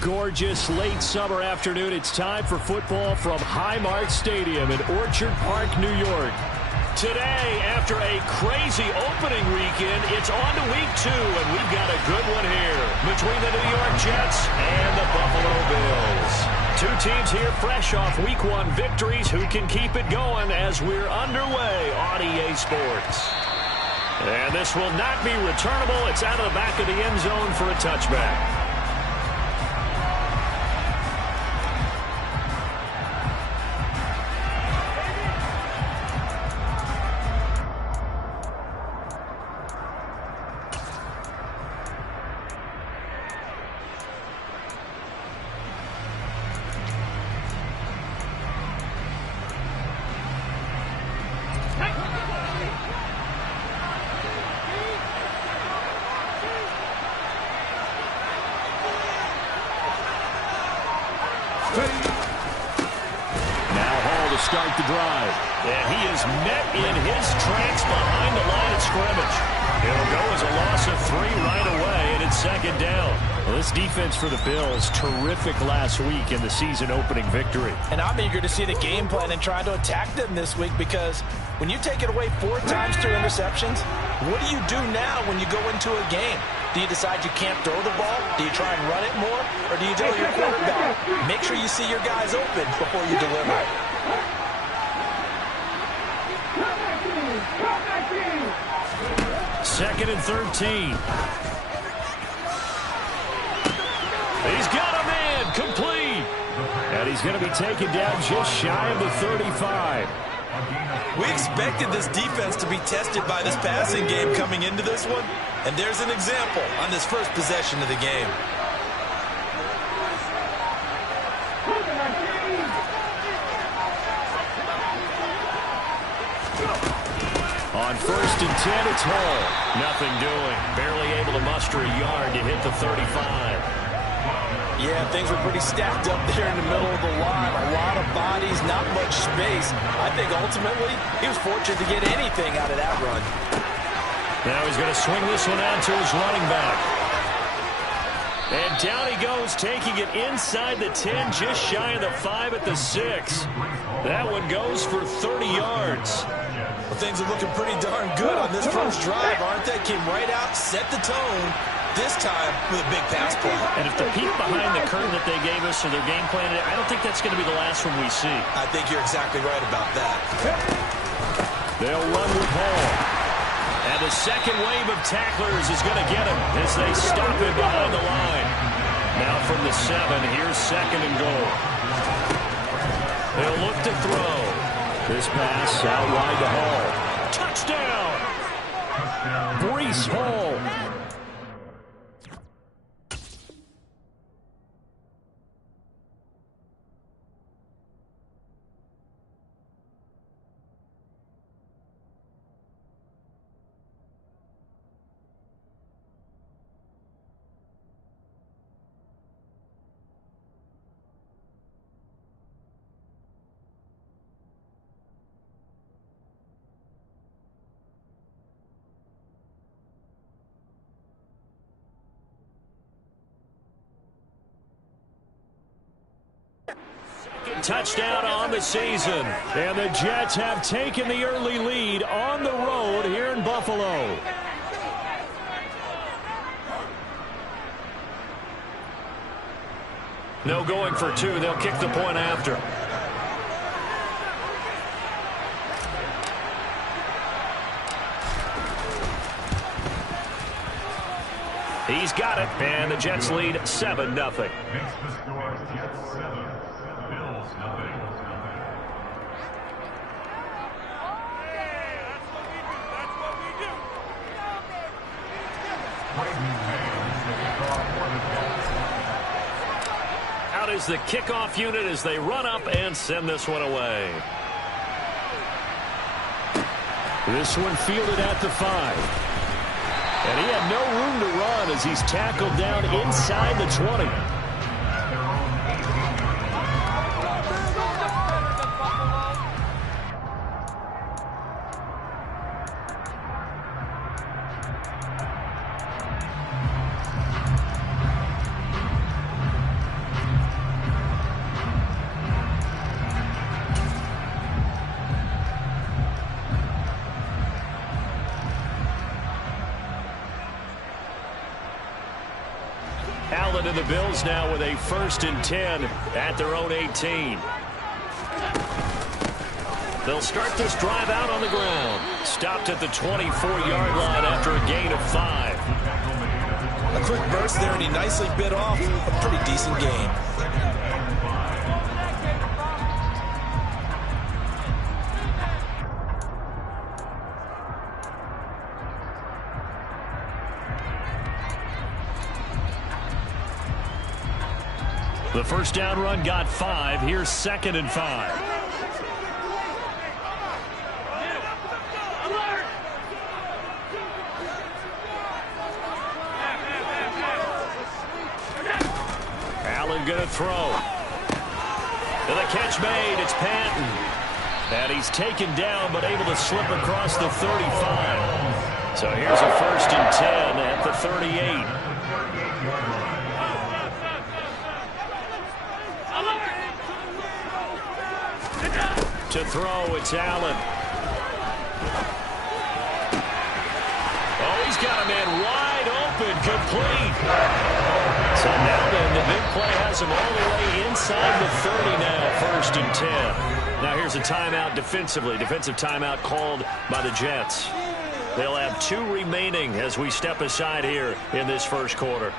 gorgeous late summer afternoon. It's time for football from Highmark Stadium in Orchard Park, New York. Today, after a crazy opening weekend, it's on to week 2, and we've got a good one here between the New York Jets and the Buffalo Bills. Two teams here fresh off week 1 victories who can keep it going as we're underway on EA Sports. And this will not be returnable. It's out of the back of the end zone for a touchback. Start the drive. And he is met in his tracks behind the line of scrimmage. It'll go as a loss of 3 right away, and it's second down. Well, this defense for the Bills, terrific last week in the season-opening victory. And I'm eager to see the game plan and try to attack them this week, because when you take it away 4 times through interceptions, what do you do now when you go into a game? Do you decide you can't throw the ball? Do you try and run it more? Or do you tell your quarterback, make sure you see your guys open before you deliver? Second and 13. He's got a man, complete. And he's going to be taken down just shy of the 35. We expected this defense to be tested by this passing game coming into this one. And there's an example on this first possession of the game. On first and 10, it's Hall. Nothing doing. Barely able to muster a yard to hit the 35. Yeah, things were pretty stacked up there in the middle of the line. A lot of bodies, not much space. I think ultimately he was fortunate to get anything out of that run. Now he's going to swing this one out to his running back. And down he goes, taking it inside the 10, just shy of the 5 at the 6. That one goes for 30 yards. Well, things are looking pretty darn good on this first drive, aren't they? Came right out, set the tone, this time with a big pass play. And if the peek behind the curtain that they gave us or their game plan, I don't think that's going to be the last one we see. I think you're exactly right about that. They'll run with Hall. And the second wave of tacklers is going to get him as they stop him behind the line. Now from the 7, here's second and goal. They'll look to throw. This pass out wide to Hall. Touchdown! Breece Hall. Touchdown on the season. And the Jets have taken the early lead on the road here in Buffalo. No going for 2. They'll kick the point after. He's got it, and the Jets lead 7-0. Out is the kickoff unit as they run up and send this one away. This one fielded at the 5. And he had no room to run as he's tackled down inside the 20. Allen and the Bills now with a 1st and 10 at their own 18. They'll start this drive out on the ground. Stopped at the 24-yard line after a gain of 5. A quick burst there, and he nicely bit off a pretty decent gain. The first down run got 5. Here's 2nd and 5. Allen going to throw. And the catch made. It's Patton. And he's taken down but able to slip across the 35. So here's a 1st and 10 at the 38. To throw, it's Allen. Oh, he's got a man wide open, complete. So now then, the big play has him all the way inside the 30 now, 1st and 10. Now here's a timeout defensively. Defensive timeout called by the Jets. They'll have 2 remaining as we step aside here in this first quarter.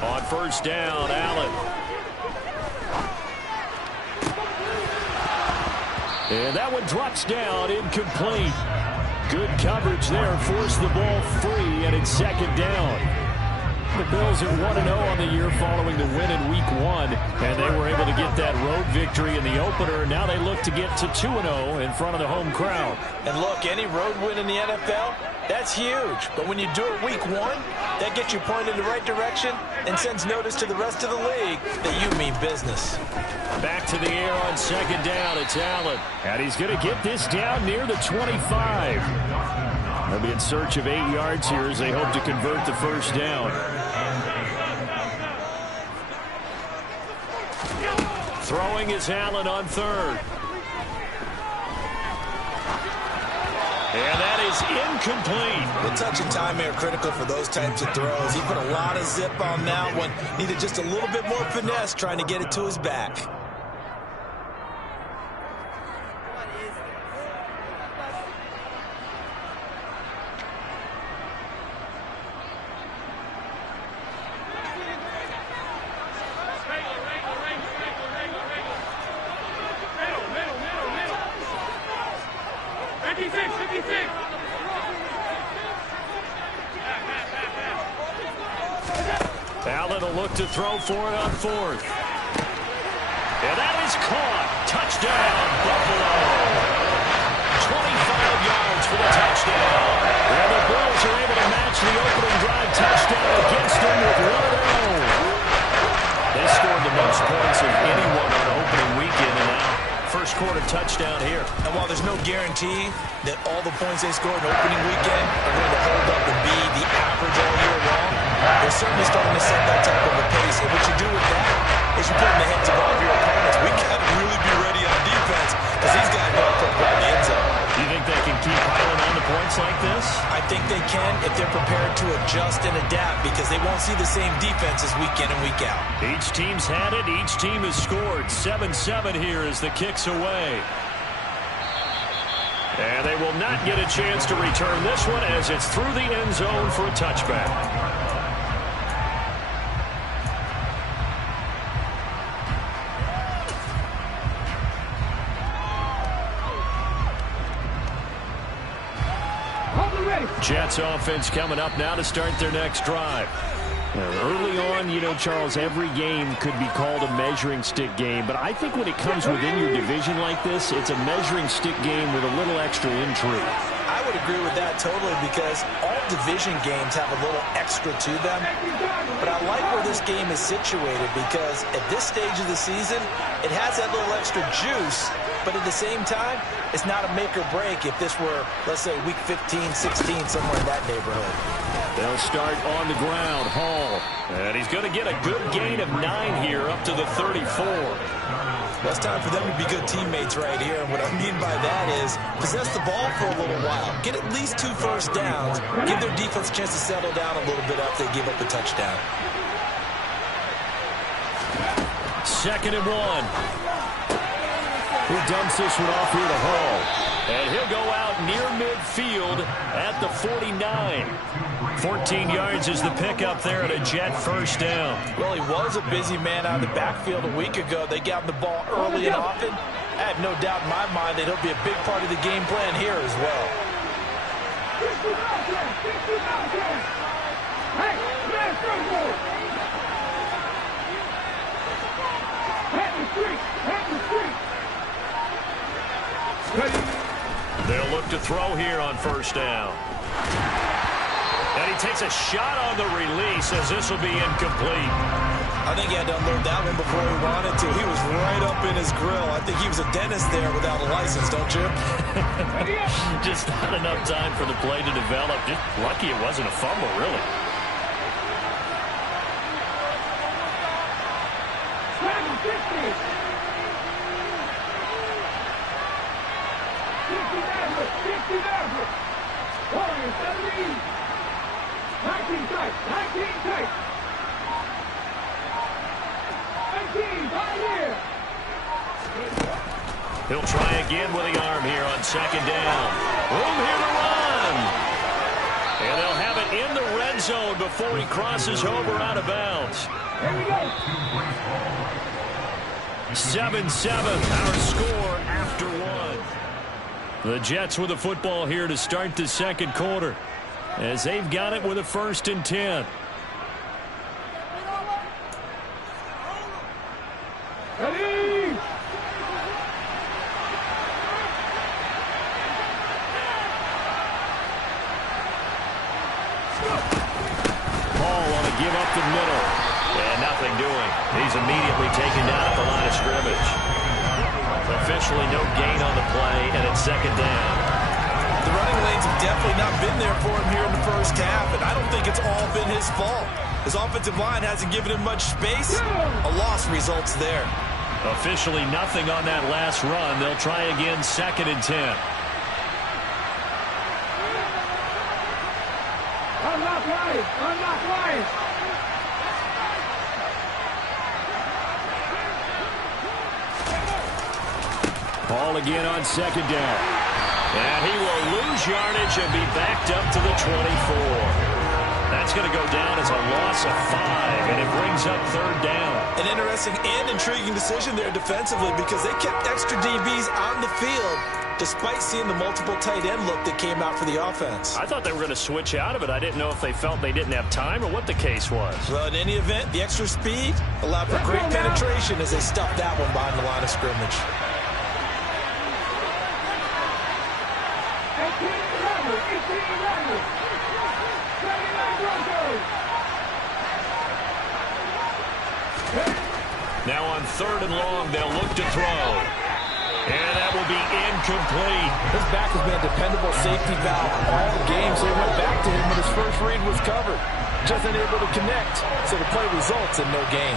On 1st down, Allen. And that one drops down, incomplete. Good coverage there, forced the ball free, and it's 2nd down. The Bills are 1-0 on the year following the win in Week 1, and they were able to get that road victory in the opener. Now they look to get to 2-0 in front of the home crowd. And look, any road win in the NFL, that's huge. But when you do it Week 1, that gets you pointed in the right direction and sends notice to the rest of the league that you mean business. Back to the air on 2nd down, it's Allen. And he's going to get this down near the 25. They'll be in search of 8 yards here as they hope to convert the 1st down. Throwing is Allen on 3rd. And that is incomplete. The touch and time are critical for those types of throws. He put a lot of zip on that one. Needed just a little bit more finesse trying to get it to his back. Allen will look to throw for it on 4th. And that is caught. Touchdown, Buffalo. 25 yards for the touchdown. And the Bills are able to match the opening drive touchdown against them with one of their own. They scored the most points of anyone on opening weekend, and now first quarter touchdown here. And while there's no guarantee that all the points they scored in opening weekend are going to hold up and be the average all year long, they're certainly starting to set that type of a pace. And what you do with that is you put in the heads of all of your opponents. We got to really be ready on defense because these guys know how to put the ball in the end zone. Do you think they can keep piling on the points like this? I think they can if they're prepared to adjust and adapt because they won't see the same defenses week in and week out. Each team's had it. Each team has scored. 7-7 here as the kick's away. And they will not get a chance to return this one as it's through the end zone for a touchback. Jets offense coming up now to start their next drive. Early on, you know, Charles, every game could be called a measuring stick game. But I think when it comes within your division like this, it's a measuring stick game with a little extra intrigue. I would agree with that totally because all division games have a little extra to them. But I like where this game is situated because at this stage of the season, it has that little extra juice. But at the same time, it's not a make or break if this were, let's say, week 15, 16, somewhere in that neighborhood. They'll start on the ground. Hall. And he's going to get a good gain of 9 here up to the 34. Well, it's time for them to be good teammates right here. And what I mean by that is possess the ball for a little while. Get at least 2 first downs. Give their defense a chance to settle down a little bit after they give up a touchdown. 2nd and 1. He dumps this one off here to Hall. And he'll go out near midfield at the 49. 14 yards is the pickup there at a Jet first down. Well, he was a busy man out of the backfield a week ago. They got him the ball early and often. I have no doubt in my mind that he'll be a big part of the game plan here as well. They'll look to throw here on first down. And he takes a shot on the release as this will be incomplete. I think he had to unload that one before he wanted to. He was right up in his grill. I think he was a dentist there without a license, don't you? Just not enough time for the play to develop. Just lucky it wasn't a fumble, really. He'll try again with the arm here on 2nd down. Room here to run. And they'll have it in the red zone before he crosses over out of bounds. 7-7, our score after 1. The Jets with the football here to start the 2nd quarter as they've got it with a 1st and 10. Give up the middle. And nothing doing. He's immediately taken down at the line of scrimmage. Officially no gain on the play, and it's 2nd down. The running lanes have definitely not been there for him here in the first half, and I don't think it's all been his fault. His offensive line hasn't given him much space. A loss results there. Officially nothing on that last run. They'll try again 2nd and 10. Unlock right! Unlock right! Ball again on 2nd down. And he will lose yardage and be backed up to the 24. That's going to go down as a loss of 5, and it brings up 3rd down. An interesting and intriguing decision there defensively because they kept extra DBs on the field despite seeing the multiple tight end look that came out for the offense. I thought they were going to switch out of it. I didn't know if they felt they didn't have time or what the case was. Well, in any event, the extra speed allowed for great penetration as they stuffed that one behind the line of scrimmage. Now on 3rd and long, they'll look to throw. And that will be incomplete. His back has been a dependable safety valve all game, so he went back to him when his first read was covered. Just unable to connect, so the play results in no gain.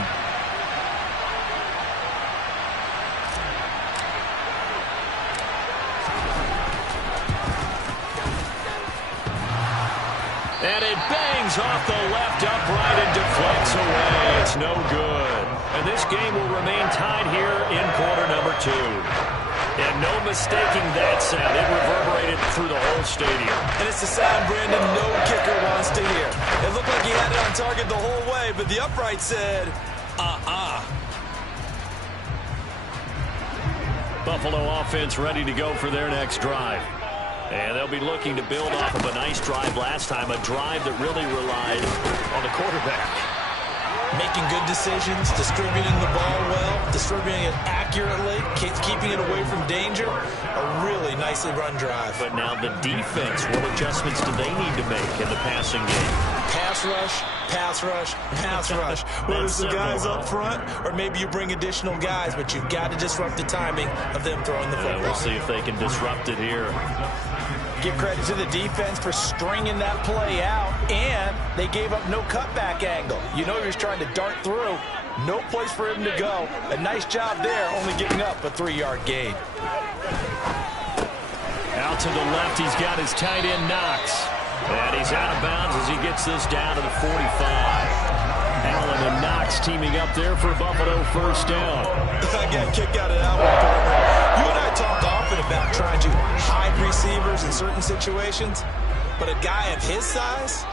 And it bangs off the left upright and deflects away. It's no good. And this game will remain tied here in quarter number 2. And no mistaking that sound. It reverberated through the whole stadium. And it's the sound, Brandon, no kicker wants to hear. It looked like he had it on target the whole way, but the upright said, Buffalo offense ready to go for their next drive. And they'll be looking to build off of a nice drive last time, a drive that really relied on the quarterback. Making good decisions, distributing the ball well, distributing it accurately, keeping it away from danger. A really nice nicely run drive. But now the defense, what adjustments do they need to make in the passing game? Pass rush, pass rush, pass rush. Whether it's the guys up front or maybe you bring additional guys, but you've got to disrupt the timing of them throwing the football. We'll see if they can disrupt it here. Give credit to the defense for stringing that play out, and they gave up no cutback angle. You know he was trying to dart through. No place for him to go. A nice job there, only giving up a 3-yard gain. Out to the left, he's got his tight end Knox. And he's out of bounds as he gets this down to the 45. Allen and Knox teaming up there for Buffalo first down. I got a kick out of that one, partner. You and I talk often about trying to hide receivers in certain situations, but a guy of his size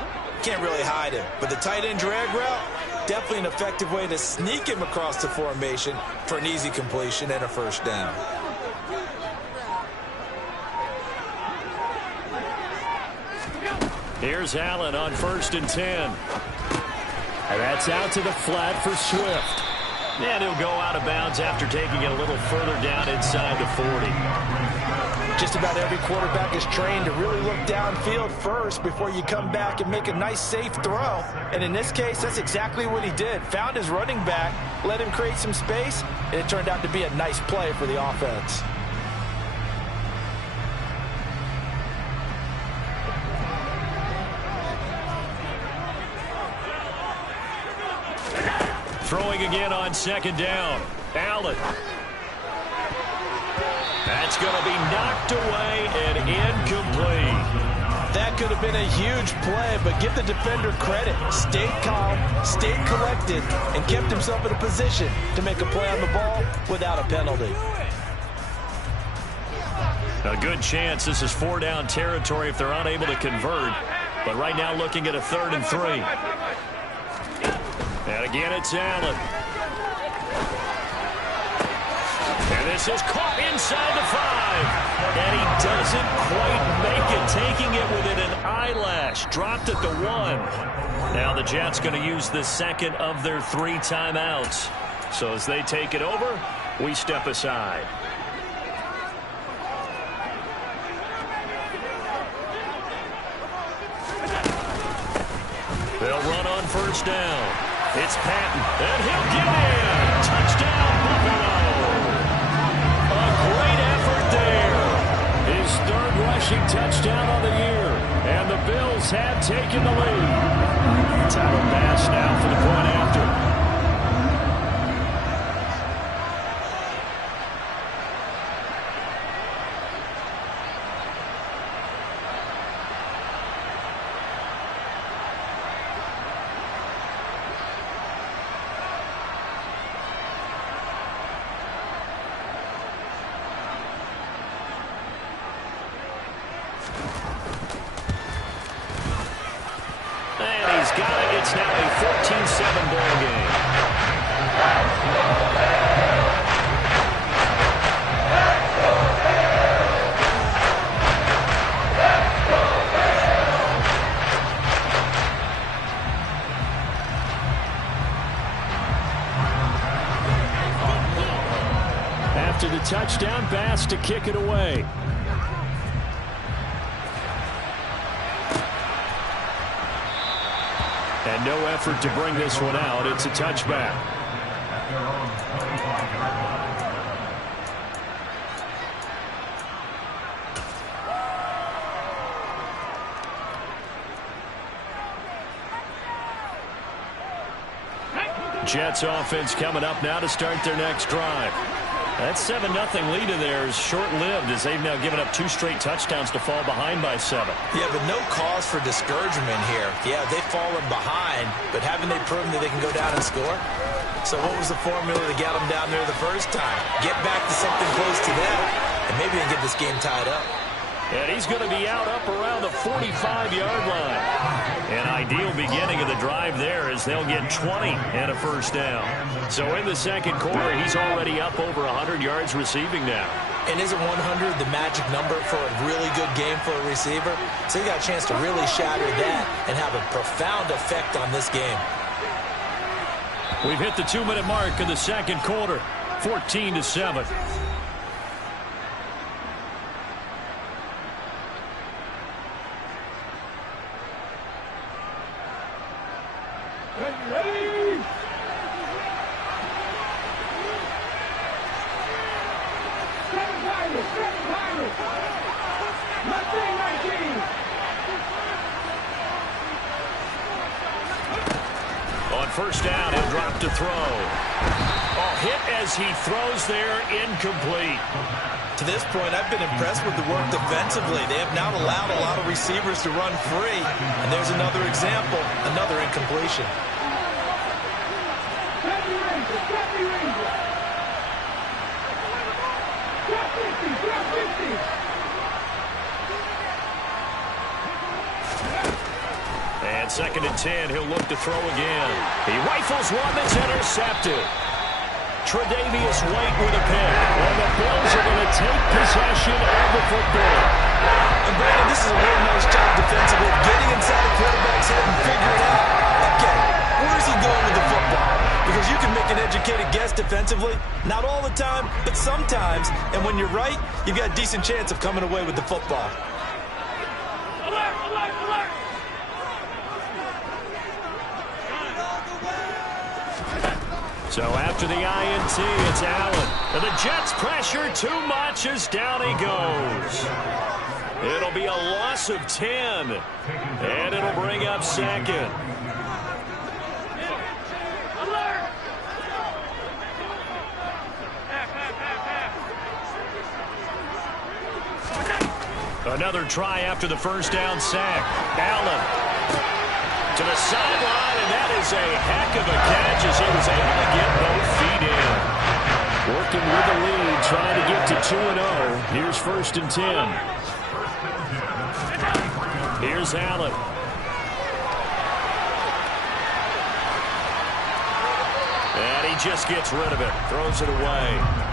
can't really hide him. But the tight end drag route, definitely an effective way to sneak him across the formation for an easy completion and a first down. Here's Allen on 1st and 10. And that's out to the flat for Swift. And he'll go out of bounds after taking it a little further down inside the 40. Just about every quarterback is trained to really look downfield first before you come back and make a nice, safe throw. And in this case, that's exactly what he did. Found his running back, let him create some space, and it turned out to be a nice play for the offense. Throwing again on 2nd down. Allen. That's going to be knocked away and incomplete. That could have been a huge play, but give the defender credit. Stayed calm, stayed collected, and kept himself in a position to make a play on the ball without a penalty. A good chance this is 4-down territory if they're unable to convert. But right now looking at a 3rd and 3. And again, it's Allen. And this is caught inside the 5. And he doesn't quite make it, taking it within an eyelash. Dropped at the 1. Now the Jets going to use the second of their 3 timeouts. So as they take it over, we step aside. They'll run on 1st down. It's Patton, and he'll get in. Touchdown, Buffalo. A great effort there. His 3rd rushing touchdown on the year. And the Bills have taken the lead. Tyler Bass now for the point after. It's now a 14-7 ball game. After the touchdown, Bass to kick it away. And no effort to bring this one out. It's a touchback. Jets offense coming up now to start their next drive. That 7-0 lead in there is short-lived as they've now given up 2 straight touchdowns to fall behind by 7. Yeah, but no cause for discouragement here. Yeah, they've fallen behind, but haven't they proven that they can go down and score? So what was the formula to get them down there the first time? Get back to something close to that, and maybe they can get this game tied up. And he's going to be out up around the 45-yard line. An ideal beginning of the drive there as they'll get 20 and a first down. So in the second quarter, he's already up over 100 yards receiving now. And isn't 100 the magic number for a really good game for a receiver? So he got a chance to really shatter that and have a profound effect on this game. We've hit the 2-minute mark in the second quarter, 14-7. Ready? On first down, he'll drop to throw. Oh, hit as he throws there, incomplete. To this point, I've been impressed with the work defensively. They have not allowed a lot of receivers to run free. And there's another example, another incompletion. And 2nd and 10, he'll look to throw again. He rifles one that's intercepted. Tre'Davious White with a pick. And the Bills are going to take possession of the football. And Brandon, this is a really nice job defensively, getting inside the quarterback's head and figuring out, okay, where's he going with the football? Because you can make an educated guess defensively, not all the time, but sometimes. And when you're right, you've got a decent chance of coming away with the football. Alert, alert, alert! So after the INT, it's Allen. And the Jets pressure too much as down he goes. It'll be a loss of 10. And it'll bring up 2nd. Another try after the first down sack. Allen to the sideline, and that is a heck of a catch as he was able to get both feet in. Working with the lead, trying to get to 2-0. Here's 1st and 10. Here's Allen. And he just gets rid of it. Throws it away.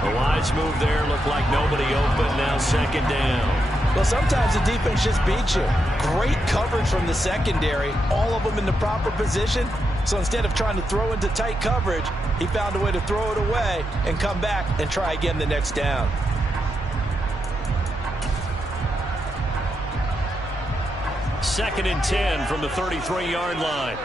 A wise move there. Looked like nobody open. Now 2nd down. Well, sometimes the defense just beats you. Great coverage from the secondary. All of them in the proper position. So instead of trying to throw into tight coverage, he found a way to throw it away and come back and try again the next down. Second and 10 from the 33-yard line.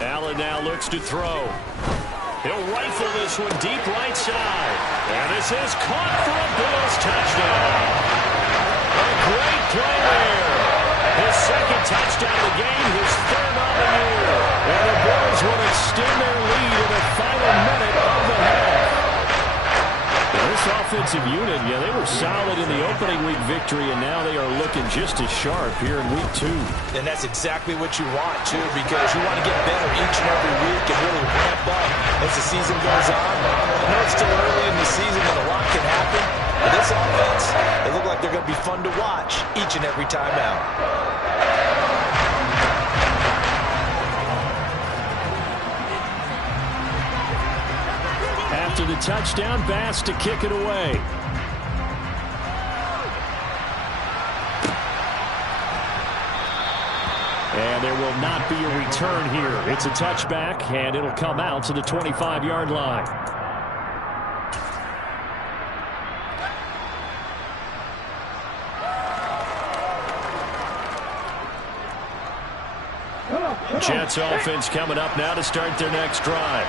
Allen now looks to throw. He'll rifle this one deep right side. And this is caught for a Bills touchdown. A great play there. His 2nd touchdown of the game, his 3rd on the year. And the Bills will extend their lead in the final minute of the half. This offensive unit, yeah, they were solid in the opening week victory, and now they are looking just as sharp here in week 2. And that's exactly what you want, too, because you want to get better each and every week and really ramp up as the season goes on. I know it's still early in the season and a lot can happen, but this offense, they look like they're going to be fun to watch each and every time out. After the touchdown, Bass to kick it away. And there will not be a return here. It's a touchback, and it'll come out to the 25-yard line. Jets offense coming up now to start their next drive.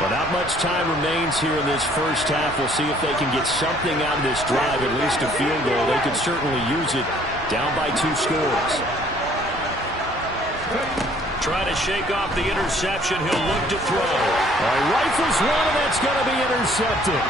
Well, not much time remains here in this first half. We'll see if they can get something out of this drive, at least a field goal. They could certainly use it down by 2 scores. Trying to shake off the interception. He'll look to throw. He rifles one, and that's going to be intercepted.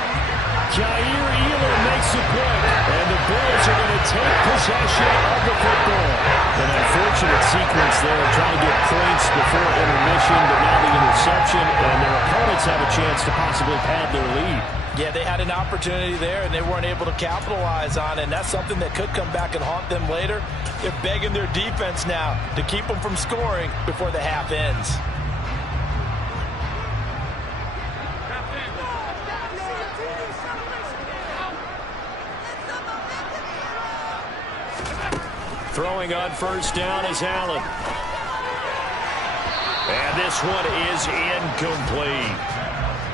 Jair Elam makes it quick, and the Bills are going to take possession of the football. An unfortunate sequence there, trying to get points before intermission, but now the interception, and their opponents have a chance to possibly pad their lead. Yeah, they had an opportunity there, and they weren't able to capitalize on it, and that's something that could come back and haunt them later. They're begging their defense now to keep them from scoring before the half ends. Throwing on first down is Allen. And this one is incomplete.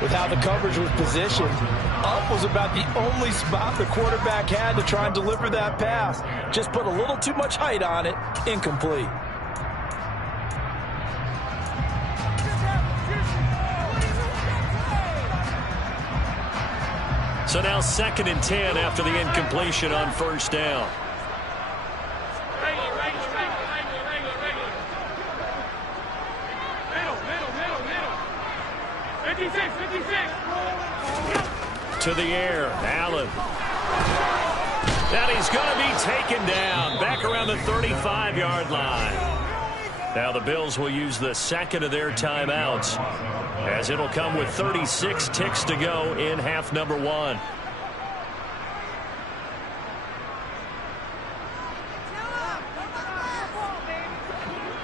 with how the coverage was positioned. Up was about the only spot the quarterback had to try and deliver that pass. Just put a little too much height on it. Incomplete. So now 2nd and 10 after the incompletion on first down. To the air, Allen. And he's going to be taken down back around the 35-yard line. Now the Bills will use the 2nd of their timeouts, as it'll come with 36 ticks to go in half number 1.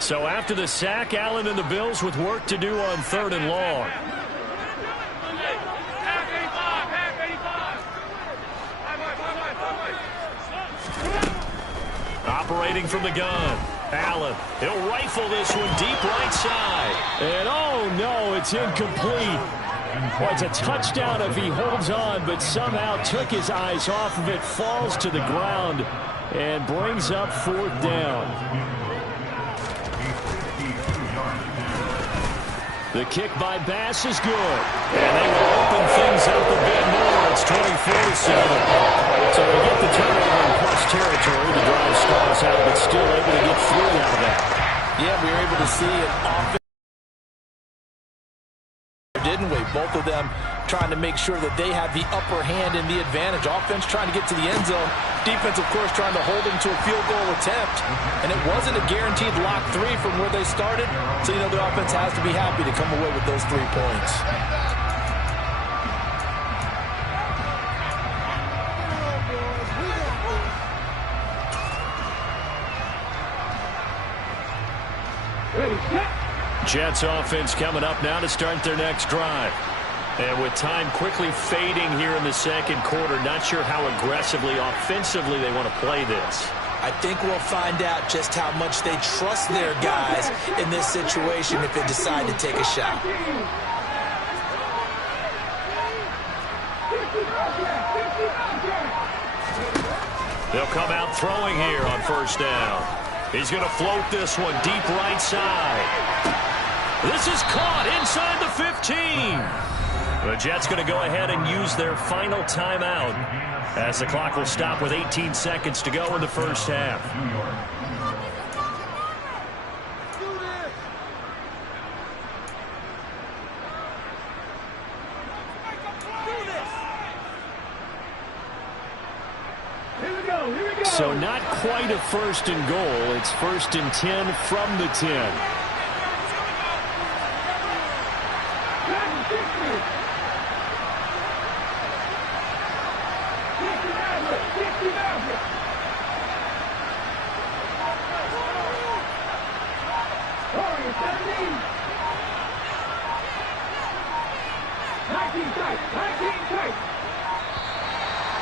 So after the sack, Allen and the Bills with work to do on 3rd and long. Operating from the gun, Allen. He'll rifle this one deep right side. And oh no, it's incomplete. Well, it's a touchdown if he holds on, but somehow took his eyes off of it, falls to the ground, and brings up 4th down. The kick by Bass is good. And they will open things up a bit more. It's 24-7. So they get the turnover in plus territory. The drive stalls out, but still able to get 3 out of that. Yeah, we were able to see an offense, didn't we? Both of them trying to make sure that they have the upper hand and the advantage. Offense trying to get to the end zone. Defense, of course, trying to hold them to a field goal attempt. And it wasn't a guaranteed lock 3 from where they started. So, you know, the offense has to be happy to come away with those 3 points. Jets offense coming up now to start their next drive. And with time quickly fading here in the 2nd quarter, not sure how aggressively, offensively they want to play this. I think we'll find out just how much they trust their guys in this situation if they decide to take a shot. They'll come out throwing here on first down. He's going to float this one deep right side. This is caught inside the 15. The Jets going to go ahead and use their final timeout as the clock will stop with 18 seconds to go in the first half. So not quite a 1st and goal. It's 1st and 10 from the 10.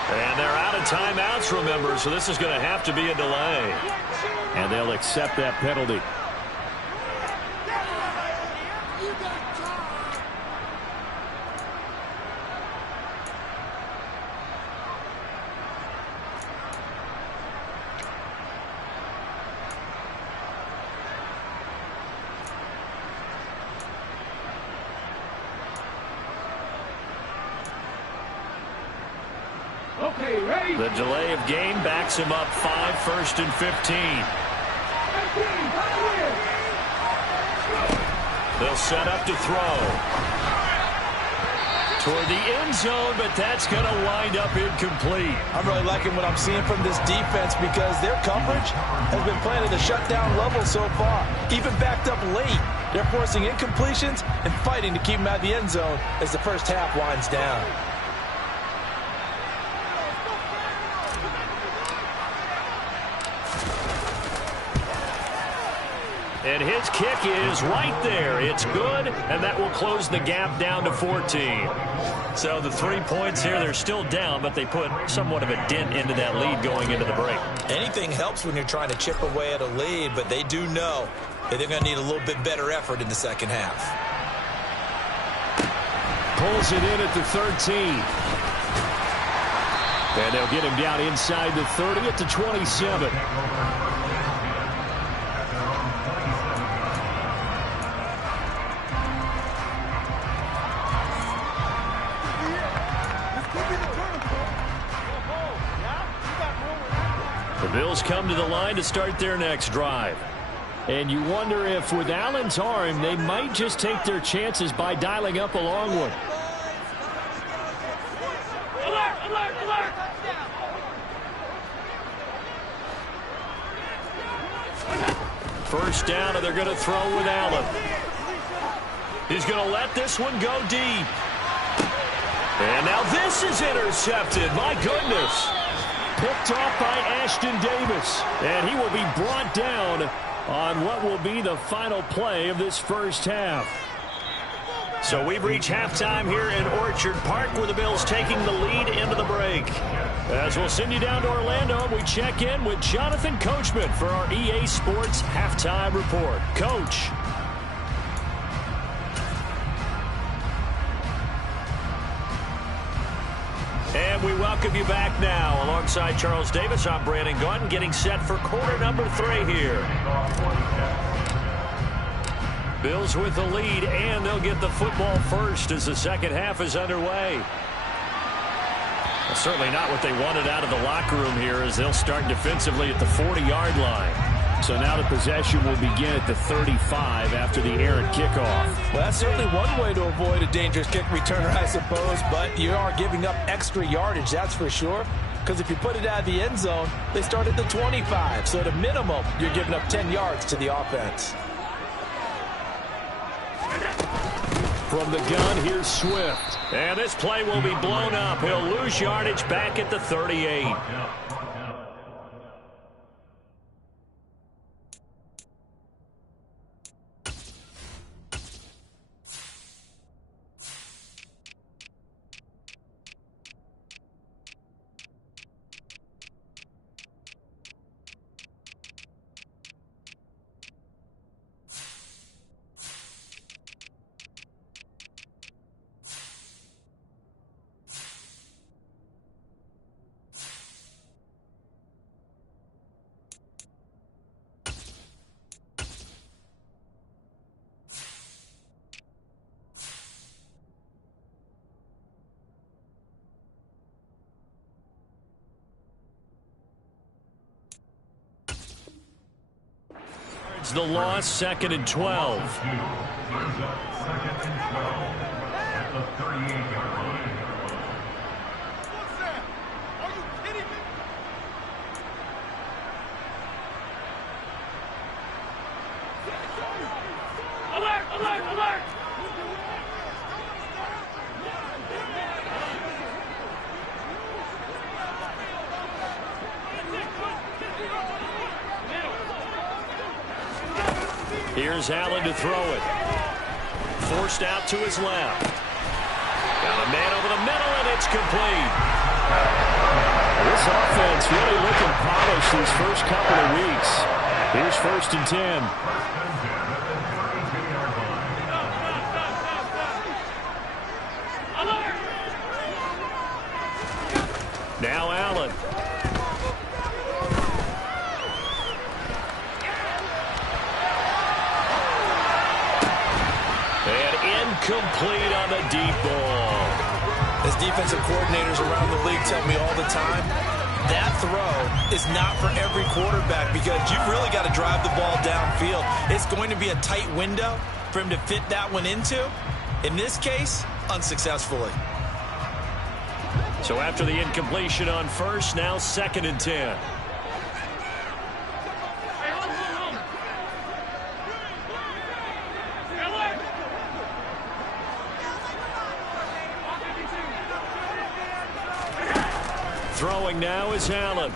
And they're out of timeouts, remember, so this is going to have to be a delay. And they'll accept that penalty. The delay of game backs him up 5, 1st and 15. They'll set up to throw. Toward the end zone, but that's going to wind up incomplete. I'm really liking what I'm seeing from this defense because their coverage has been playing at a shutdown level so far. Even backed up late, they're forcing incompletions and fighting to keep them out of the end zone as the first half winds down. And his kick is right there. It's good, and that will close the gap down to 14. So the 3 points here, they're still down, but they put somewhat of a dent into that lead going into the break. Anything helps when you're trying to chip away at a lead, but they do know that they're going to need a little bit better effort in the second half. pulls it in at the 13. And they'll get him down inside the 30 at the 27. The Bills come to the line to start their next drive. And you wonder if with Allen's arm, they might just take their chances by dialing up a long one. Alert, alert, alert. First down, and they're going to throw with Allen. He's going to let this one go deep. And now this is intercepted. My goodness. Picked off by Ashton Davis. And he will be brought down on what will be the final play of this first half. So we've reached halftime here in Orchard Park, where the Bills taking the lead into the break. As we'll send you down to Orlando, we check in with Jonathan Coachman for our EA Sports Halftime Report. Coach. And we welcome you back now. Alongside Charles Davis, I'm Brandon Gaudin, getting set for quarter number 3 here. Bills with the lead, and they'll get the football first as the second half is underway. Well, certainly not what they wanted out of the locker room here, as they'll start defensively at the 40-yard line. So now the possession will begin at the 35 after the errant kickoff. Well, that's certainly one way to avoid a dangerous kick returner, I suppose, but you are giving up extra yardage, that's for sure. Because if you put it out of the end zone, they start at the 25. So at a minimum, you're giving up 10 yards to the offense. From the gun, here's Swift. And this play will be blown up. He'll lose yardage back at the 38. The loss, 2nd and 12. Second and 12 at the 38-yard line. What's that? Are you kidding me? Alert, alert, alert. Here's Allen to throw it. Forced out to his left. Got a man over the middle, and it's complete. This offense really looking polished these first couple of weeks. Here's 1st and 10. Now Allen. Complete on the deep ball. As defensive coordinators around the league tell me all the time, that throw is not for every quarterback because you've really got to drive the ball downfield. It's going to be a tight window for him to fit that one into. In this case, unsuccessfully. So after the incompletion on first, now 2nd and 10. Throwing now is Allen.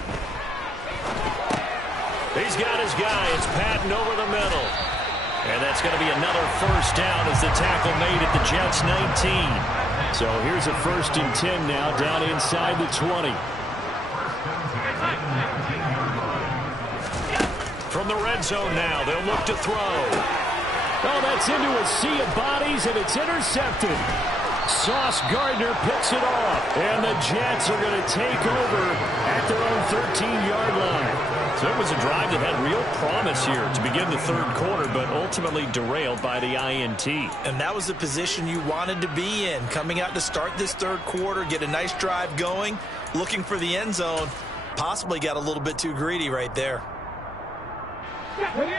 He's got his guy. It's Patton over the middle. And that's going to be another first down as the tackle made at the Jets' 19. So here's a 1st and 10 now down inside the 20. From the red zone now, they'll look to throw. Oh, that's into a sea of bodies, and it's intercepted. Sauce Gardner picks it off. And the Jets are going to take over at their own 13-yard line. So it was a drive that had real promise here to begin the third quarter, but ultimately derailed by the INT. And that was the position you wanted to be in. Coming out to start this third quarter, get a nice drive going, looking for the end zone. Possibly got a little bit too greedy right there.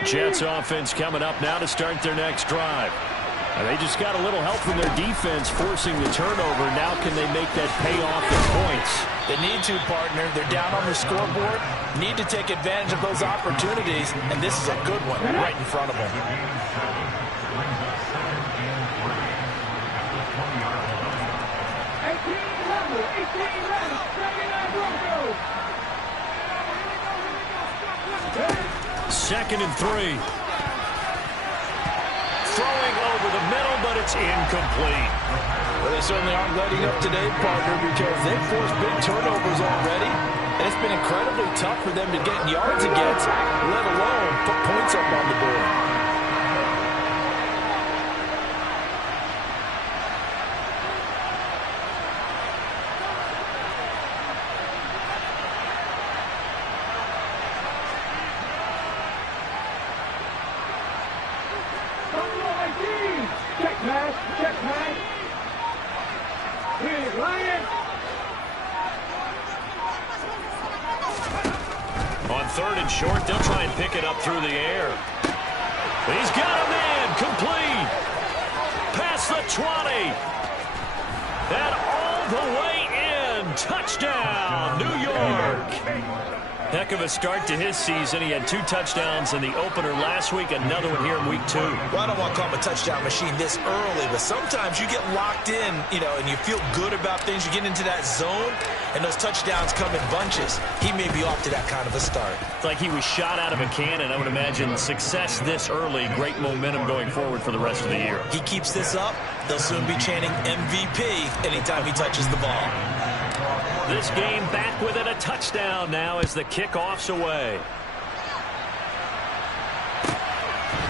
Jets offense coming up now to start their next drive. And they just got a little help from their defense forcing the turnover. Now can they make that pay off in points? They need to, partner. They're down on the scoreboard. Need to take advantage of those opportunities. And this is a good one right in front of them. Second and 3. Throwing over the middle, but it's incomplete. Well, they certainly aren't letting up today, partner, because they've forced big turnovers already. And it's been incredibly tough for them to get yards against, let alone put points up on the board. On third and short, they'll try and pick it up through the air. He's got a man, complete. Past the 20. And all the way in. Touchdown, New York. Heck of a start to his season. He had 2 touchdowns in the opener last week, another one here in week 2. Well, I don't want to call him a touchdown machine this early, but sometimes you get locked in, and you feel good about things. You get into that zone, and those touchdowns come in bunches. He may be off to that kind of a start. It's like he was shot out of a cannon. I would imagine success this early, great momentum going forward for the rest of the year. He keeps this up, they'll soon be chanting MVP anytime he touches the ball. This game back within a touchdown now as the kickoff's away.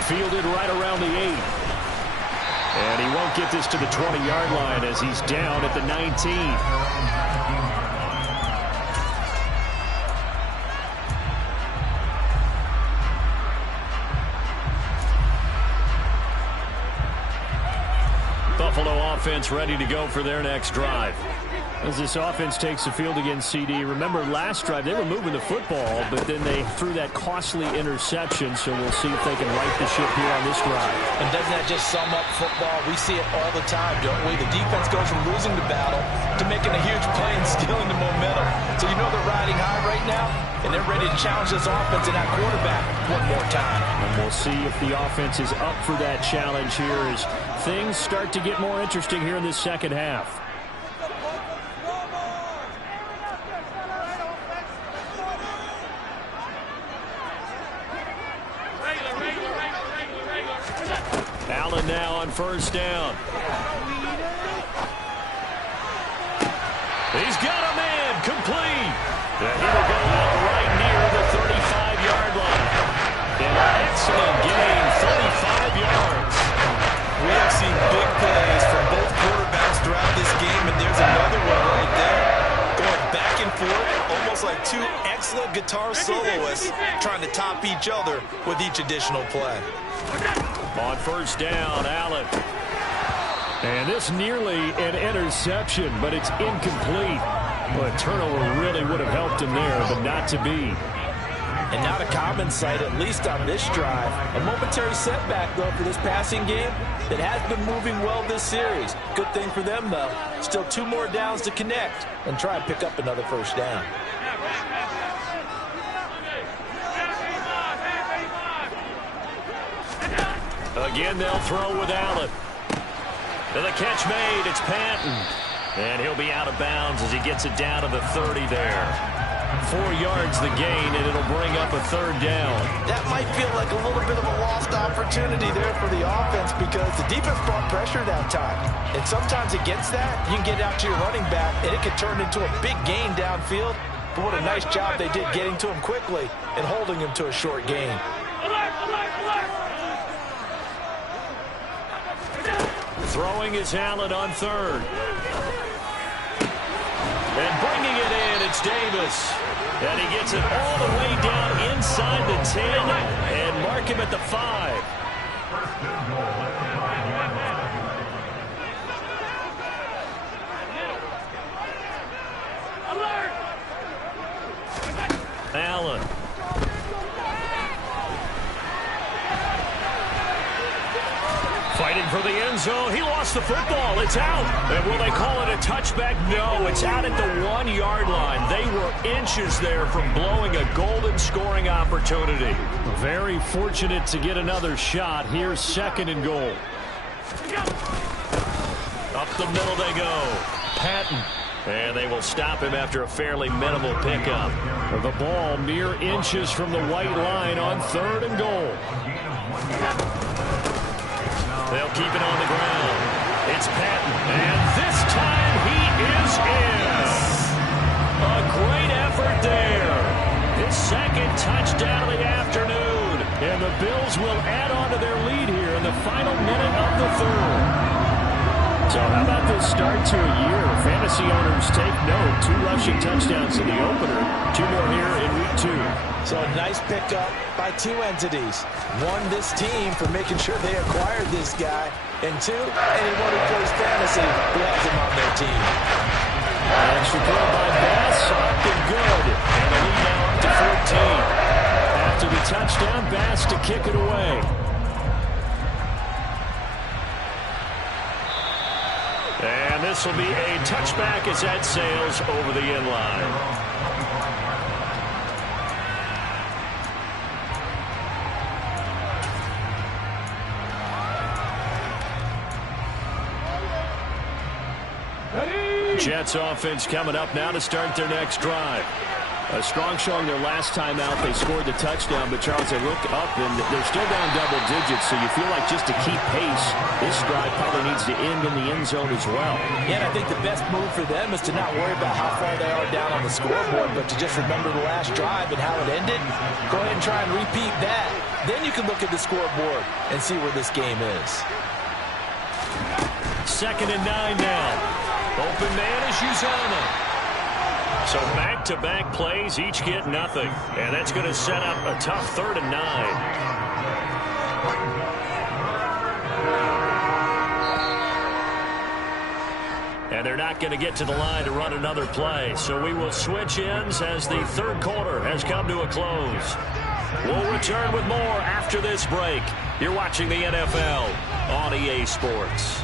Fielded right around the 8. And he won't get this to the 20-yard line as he's down at the 19. Buffalo offense ready to go for their next drive. As this offense takes the field against CD, remember last drive they were moving the football, but then they threw that costly interception, so we'll see if they can right the ship here on this drive. And doesn't that just sum up football? We see it all the time, don't we? The defense goes from losing the battle to making a huge play and stealing the momentum. So you know they're riding high right now, and they're ready to challenge this offense and that quarterback one more time. And we'll see if the offense is up for that challenge here as things start to get more interesting here in this second half. Allen now on first down. He's got a man, complete. And he will go out right near the 35-yard line. An excellent gain, 35 yards. We have seen big plays from both quarterbacks throughout this game, and there's another one right there. Going back and forth, almost like 2 excellent guitar soloists trying to top each other with each additional play. On first down, Allen. And this nearly an interception, but it's incomplete. Well, a turnover really would have helped him there, but not to be. And not a common sight, at least on this drive. A momentary setback, though, for this passing game that has been moving well this series. Good thing for them, though. Still 2 more downs to connect and try and pick up another first down. Again, they'll throw with Allen. And the catch made. It's Patton. And he'll be out of bounds as he gets it down to the 30 there. 4 yards the gain, and it'll bring up a third down. That might feel like a little bit of a lost opportunity there for the offense because the defense brought pressure that time. And sometimes against that, you can get out to your running back, and it can turn into a big gain downfield. But what a nice job they did getting to him quickly and holding him to a short gain. Throwing is Allen on third. And bringing it in, it's Davis. And he gets it all the way down inside the 10 and mark him at the 5. First and goal at the 5-yard line. Allen. Fighting for the end zone. He lost the football. It's out. And will they call it a touchback? No, it's out at the 1-yard line. They were inches there from blowing a golden scoring opportunity. Very fortunate to get another shot. Here's second and goal. Up the middle they go. Patton. And they will stop him after a fairly minimal pickup. The ball mere inches from the white line on third and goal. They'll keep it on the ground. It's Patton. And this time he is in. A great effort there. His second touchdown of the afternoon. And the Bills will add on to their lead here in the final minute of the third. So how about this start to a year? Fantasy owners take note. 2 rushing touchdowns in the opener. 2 more here in week 2. So a nice pickup by 2 entities. 1, this team for making sure they acquired this guy. And 2, anyone who plays fantasy who has him on their team. Extra throw by Bass. Up and good. And the lead now up to 14. After the touchdown, Bass to kick it away. And this will be a touchback as that sails over the end line. Jets offense coming up now to start their next drive. A strong showing their last time out. They scored the touchdown, but Charles, they look up and they're still down double digits, so you feel like just to keep pace, this drive probably needs to end in the end zone as well. Yeah, and I think the best move for them is to not worry about how far they are down on the scoreboard, but to just remember the last drive and how it ended. Go ahead and try and repeat that. Then you can look at the scoreboard and see where this game is. 2nd and 9 now. Open man is Uzomah. So back-to-back plays, each get nothing. And that's going to set up a tough 3rd and 9. And they're not going to get to the line to run another play. So we will switch ends as the third quarter has come to a close. We'll return with more after this break. You're watching the NFL on EA Sports.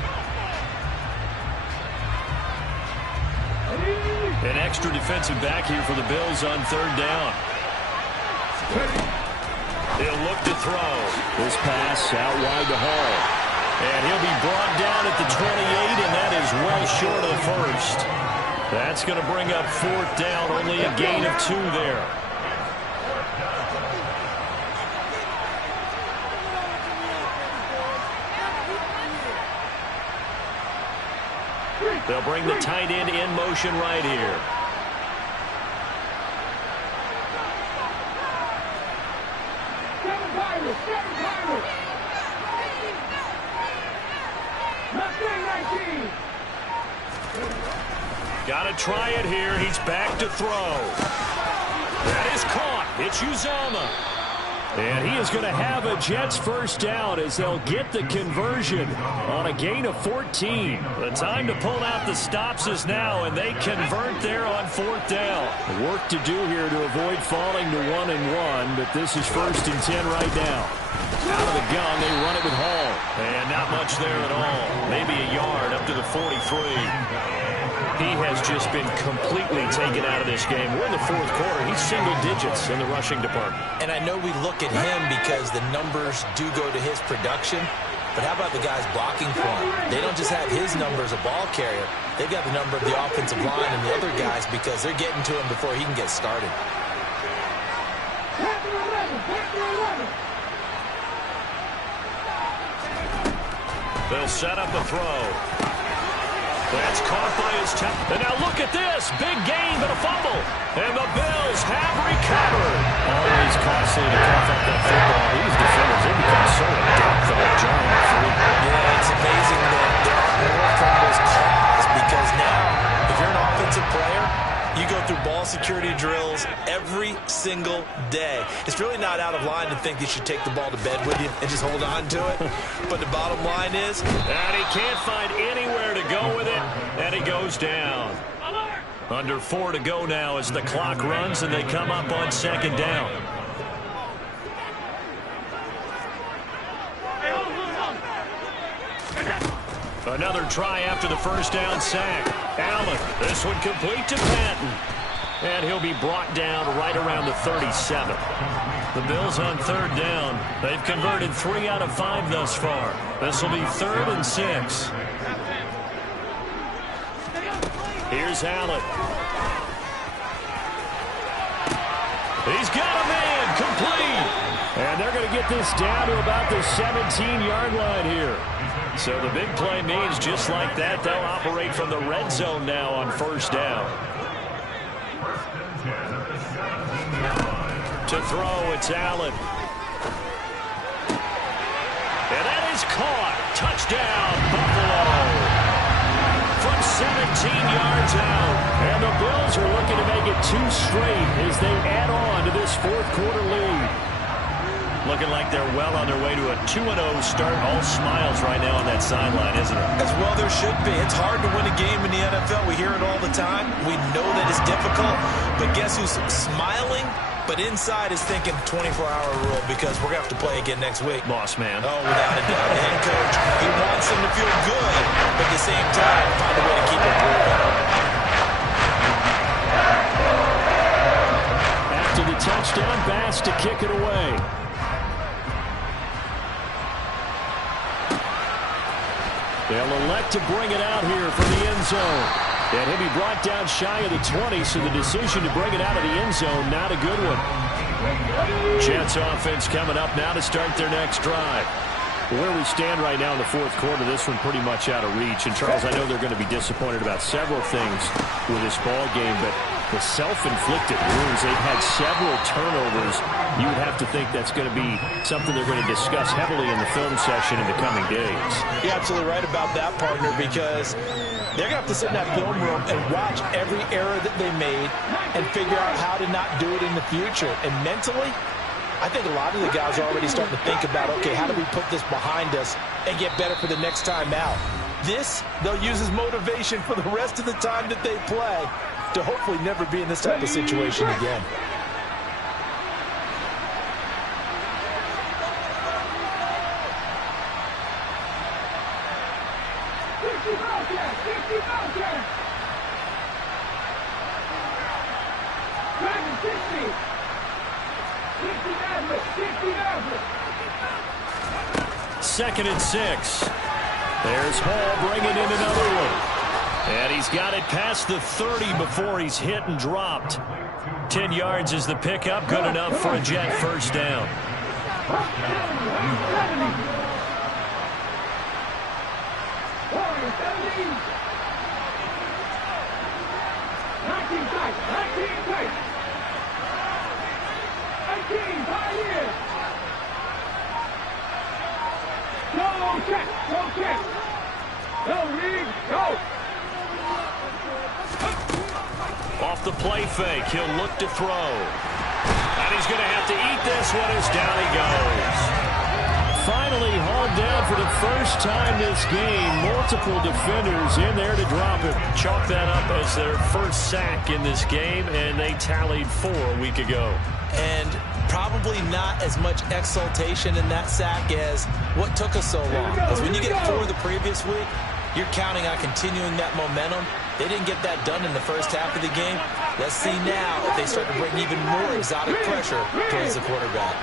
An extra defensive back here for the Bills on 3rd down. He'll look to throw. This pass out wide to Hall. And he'll be brought down at the 28, and that is well short of the first. That's going to bring up 4th down, only a gain of 2 there. They'll bring the tight end in motion right here. Got to try it here. He's back to throw. That is caught. It's Uzomah. And he is going to have a Jets first down as they'll get the conversion on a gain of 14. The time to pull out the stops is now, and they convert there on 4th down. Work to do here to avoid falling to 1-1, but this is 1st and 10 right now. Out of the gun, they run it with Hall. And not much there at all. Maybe a yard up to the 43. He has just been completely taken out of this game. We're in the 4th quarter. He's single digits in the rushing department. And I know we look at him because the numbers do go to his production. But how about the guys blocking for him? They don't just have his number as a ball carrier. They've got the number of the offensive line and the other guys because they're getting to him before he can get started. They'll set up a throw. That's caught by his top. And now look at this. Big gain, but a fumble. And the Bills have recovered. Always costly to cough up that football. These defenders, they become so adept, though, jarring the free. Yeah, it's amazing that there are every single day. It's really not out of line to think you should take the ball to bed with you and just hold on to it. But the bottom line is, and he can't find anywhere to go with it, and he goes down. Under 4 to go now as the clock runs and they come up on second down. Another try after the first down sack. Allen, this one complete to Patton. And he'll be brought down right around the 37. The Bills on third down. They've converted 3 out of 5 thus far. This will be 3rd and 6. Here's Allen. He's got a man complete. And they're going to get this down to about the 17-yard line here. So the big play means just like that, they'll operate from the red zone now on first down. To throw, it's Allen. And that is caught. Touchdown, Buffalo. From 17 yards out. And the Bills are looking to make it 2 straight as they add on to this fourth quarter lead. Looking like they're well on their way to a 2-0 start. All smiles right now on that sideline, isn't it? As well there should be. It's hard to win a game in the NFL. We hear it all the time. We know that it's difficult. But guess who's smiling? But inside is thinking 24-hour rule because we're going to have to play again next week. Boss man. Oh, without a doubt. The head coach, he wants them to feel good, but at the same time, find a way to keep it moving. After the touchdown pass to kick it away. They'll elect to bring it out here from the end zone. And he'll be brought down shy of the 20, so the decision to bring it out of the end zone, not a good one. Jets offense coming up now to start their next drive. Where we stand right now in the fourth quarter, this one pretty much out of reach. And, Charles, I know they're going to be disappointed about several things with this ball game, but the self-inflicted wounds, they've had several turnovers. You would have to think that's going to be something they're going to discuss heavily in the film session in the coming days. You're absolutely right about that, partner, because they're going to have to sit in that film room and watch every error that they made and figure out how to not do it in the future. And mentally, I think a lot of the guys are already starting to think about, okay, how do we put this behind us and get better for the next time out? This, they'll use as motivation for the rest of the time that they play to hopefully never be in this type of situation again. Second and 6. There's Hall bringing in another one. And he's got it past the 30 before he's hit and dropped. 10 yards is the pickup. Good enough for a Jet first down. Off the play fake, he'll look to throw. And he's going to have to eat this one as down he goes. Finally hauled down for the first time this game. Multiple defenders in there to drop him. Chalk that up as their first sack in this game, and they tallied 4 a week ago. And probably not as much exultation in that sack as what took us so long. Because when you get 4 the previous week, you're counting on continuing that momentum. They didn't get that done in the first half of the game. Let's see now if they start to bring even more exotic pressure towards the quarterback.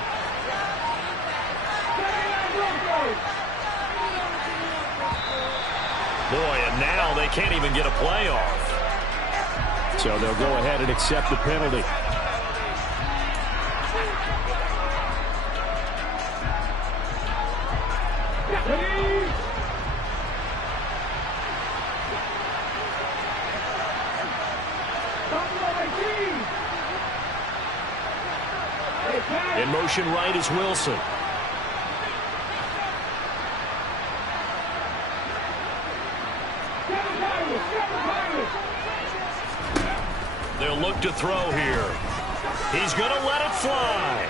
Boy, and now they can't even get a play off. So they'll go ahead and accept the penalty. In motion right is Wilson. They'll look to throw here. He's going to let it fly.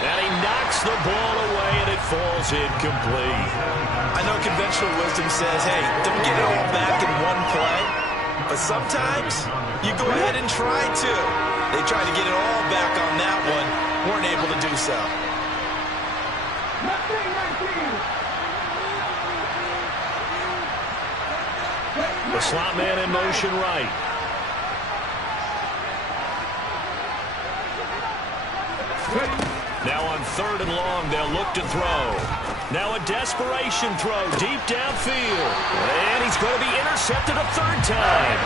And he knocks the ball away, and it falls incomplete. I know conventional wisdom says, hey, don't get it all back in one play. But sometimes you go ahead and try to. They tried to get it all back on that one. Weren't able to do so. The slot man in motion right. Now on 3rd and long, they'll look to throw. Now a desperation throw deep downfield. And he's going to be intercepted a 3rd time.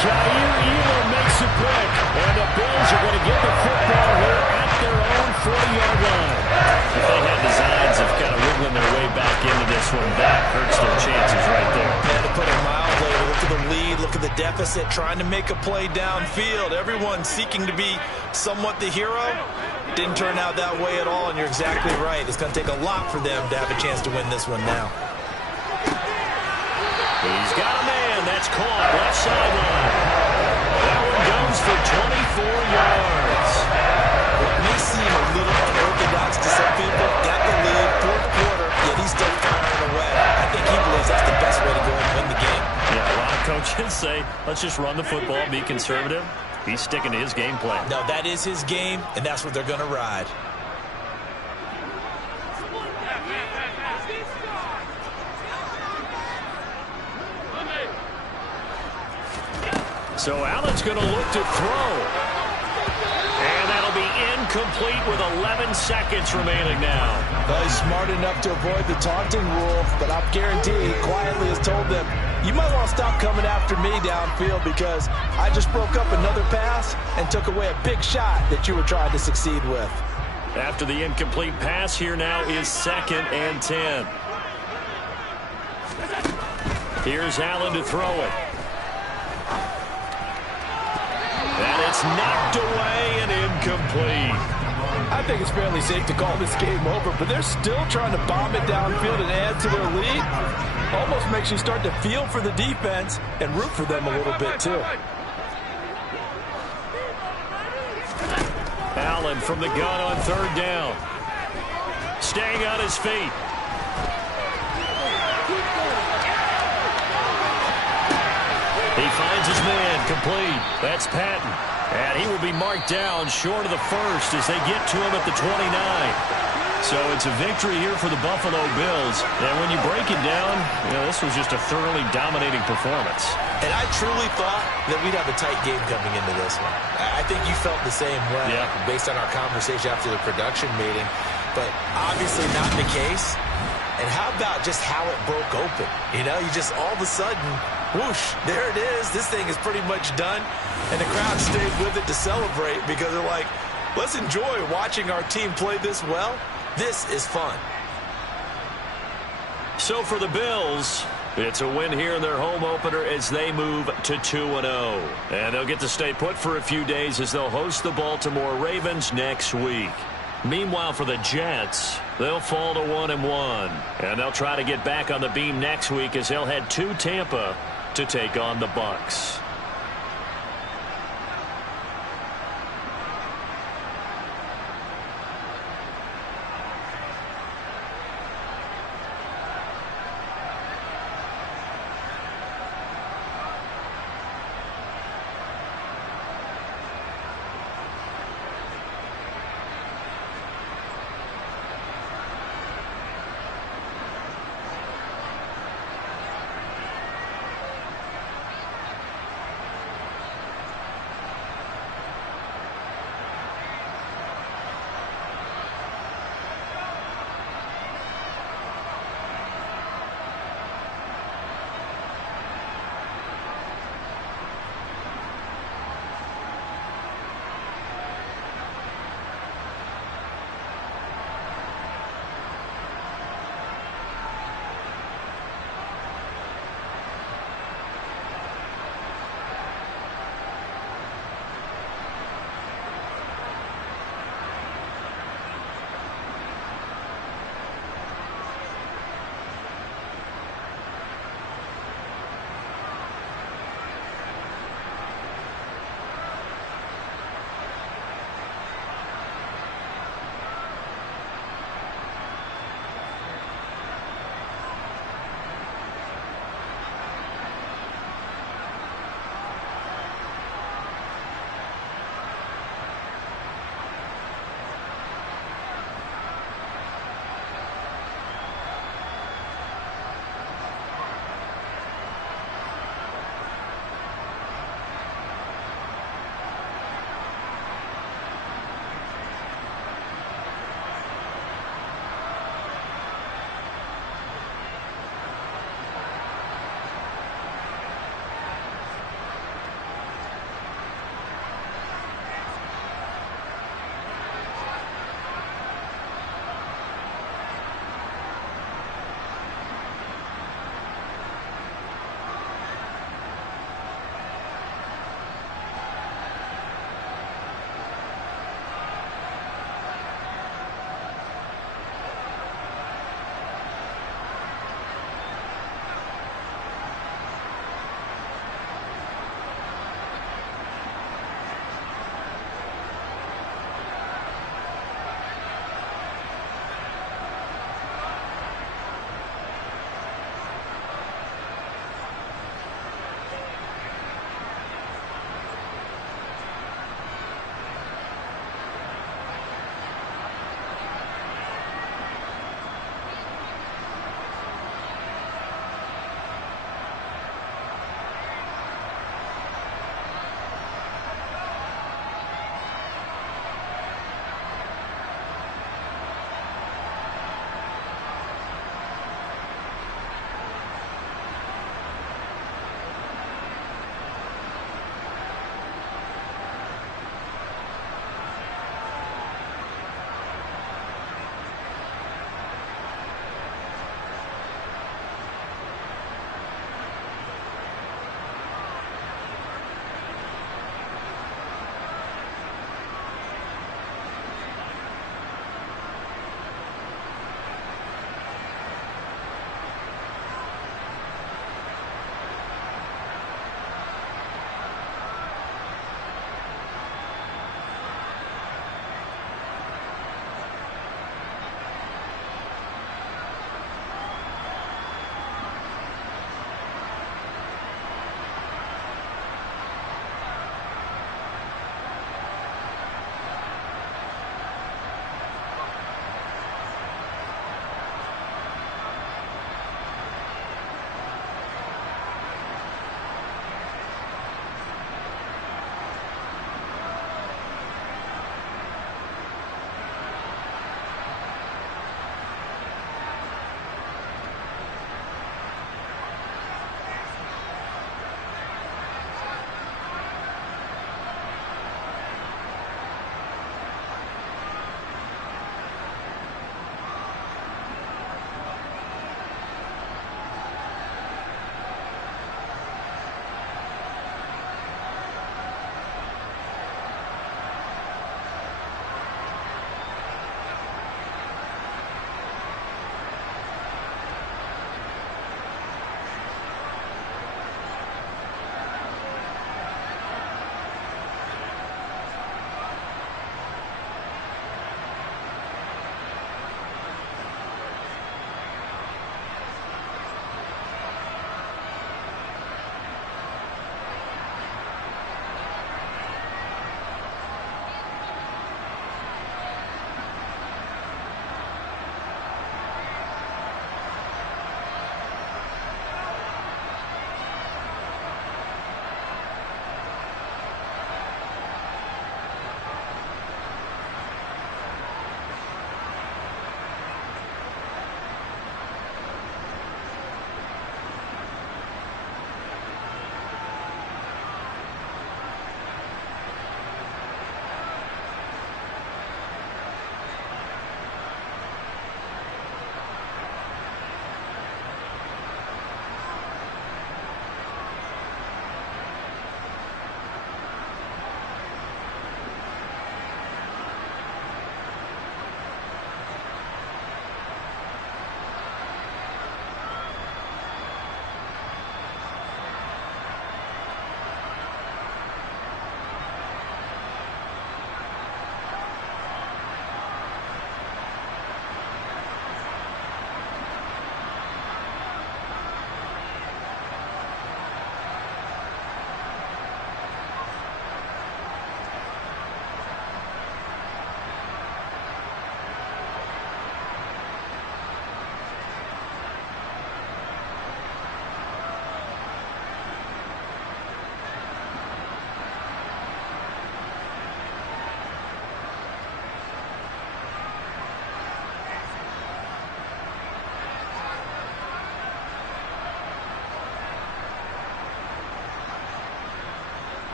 Jair Elam makes it quick. And the Bills are going to get the football here at their own 40-yard line. If they had designs of kind of wiggling their way back into this one, that hurts their chances right there. Man, to put it mildly, look at the lead, look at the deficit, trying to make a play downfield. Everyone seeking to be somewhat the hero. Didn't turn out that way at all, and you're exactly right. It's going to take a lot for them to have a chance to win this one now. He's got a man. That's caught left sideline. That one goes for 24 yards. It may seem a little unorthodox to some people. Got the lead, 4th quarter, yet he's still firing away. I think he believes that's the best way to go and win the game. Yeah, a lot of coaches say, let's just run the football, be conservative. He's sticking to his game plan. No, that is his game, and that's what they're going to ride. So Allen's going to look to throw. And that'll be incomplete with 11 seconds remaining now. Well, he's smart enough to avoid the taunting rule, but I'm guaranteed he quietly has told them, you might want to stop coming after me downfield because I just broke up another pass and took away a big shot that you were trying to succeed with. After the incomplete pass, here now is 2nd and 10. Here's Allen to throw it. And it's knocked away and incomplete. I think it's fairly safe to call this game over, but they're still trying to bomb it downfield and add to their lead. Almost makes you start to feel for the defense and root for them a little bit, too. Allen from the gun on 3rd down. Staying on his feet. He finds his man, complete. That's Patton. And he will be marked down short of the 1st as they get to him at the 29. So it's a victory here for the Buffalo Bills. And when you break it down, you know, this was just a thoroughly dominating performance. And I truly thought that we'd have a tight game coming into this one. I think you felt the same way based on our conversation after the production meeting. But obviously not the case. And how about just how it broke open? You know, you just all of a sudden, whoosh, there it is. This thing is pretty much done. And the crowd stayed with it to celebrate because they're like, let's enjoy watching our team play this well. This is fun. So for the Bills, it's a win here in their home opener as they move to 2-0. And they'll get to stay put for a few days as they'll host the Baltimore Ravens next week. Meanwhile, for the Jets, they'll fall to 1-1. And they'll try to get back on the beam next week as they'll head to Tampa to take on the Bucs.